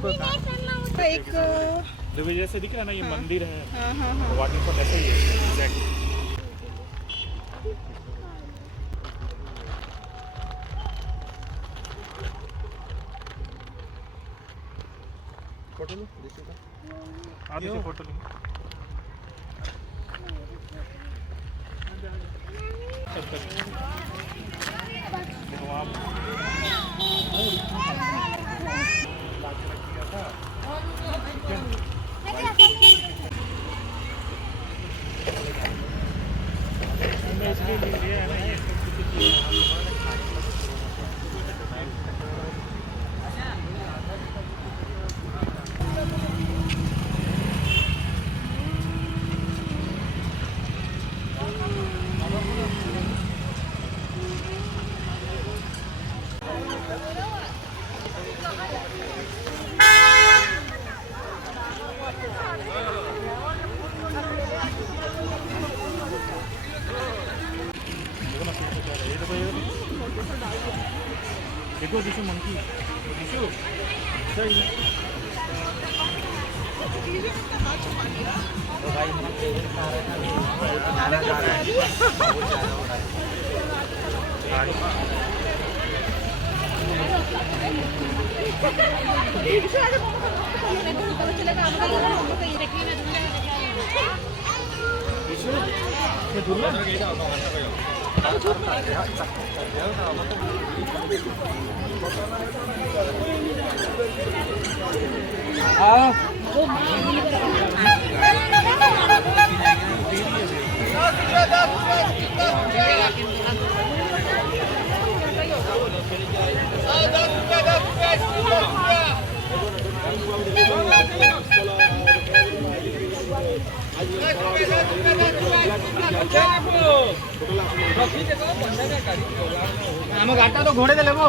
एक जैसे दिख रहा है ना, ये मंदिर है। हाँ हाँ हाँ। वाटरफॉल ऐसा ही है एग्जैक्टली। फोटो लो ऋषि का। आप इसे फोटो लेंगे। देखो आप किया था। इसलिए लिया है ना ये देखो दिशु मंकी दिशु सही है। तो भाई हम खाना जा रहा है बहुत ज़्यादा हो रहा ଆମ ଗାଡ଼ିଟା ତ ଘୋଡ଼େଇ ଦେଲେ ବୋ।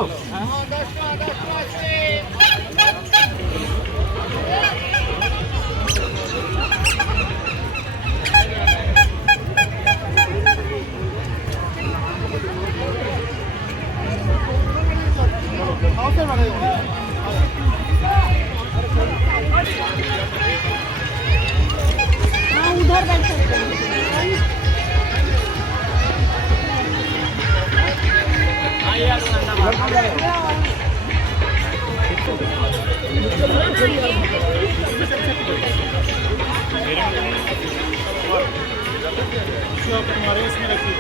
उधर बैठ सकते हैं। तुम्हारे इसमें रखी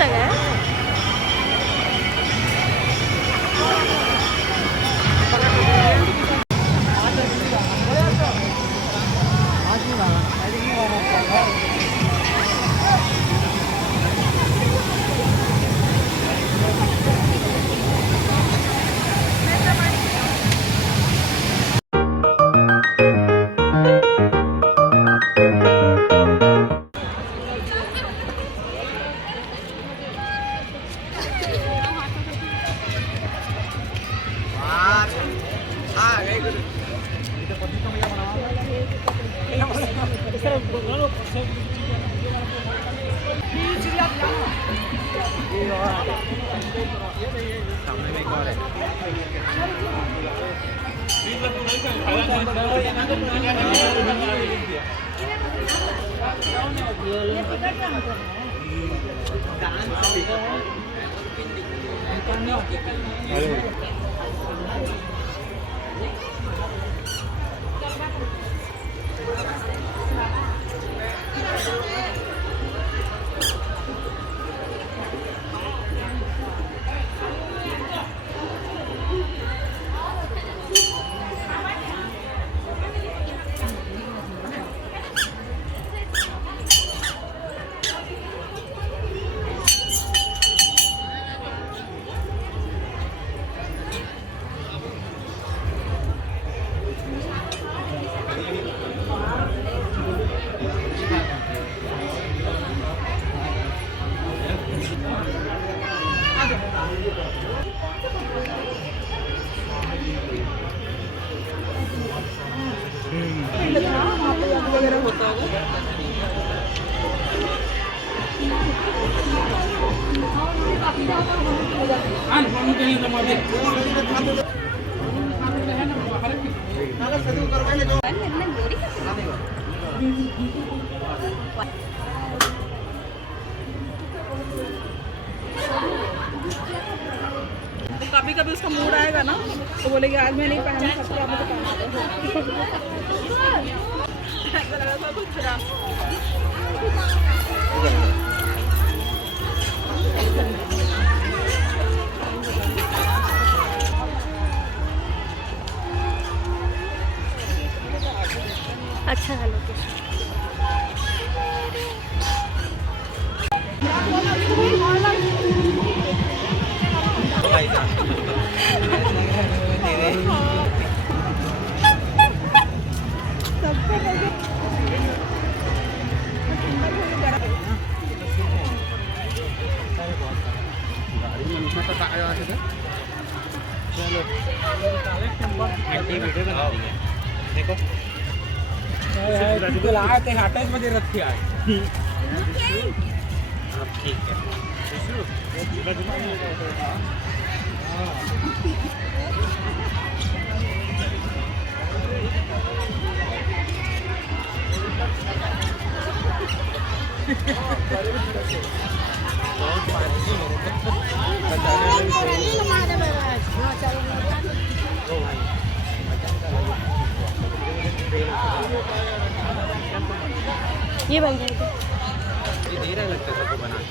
जगह है. सामने में एक और है. कभी कभी उसका मूड आएगा ना तो बोलेगी आज मैं नहीं पहन सकती, आप मुझे पहन अच्छा है लोकेशन. देखो अटैच मध्ये रखी आहे. ठीक है. ये बन जाएगा. ये देर लगता है सबको बना के.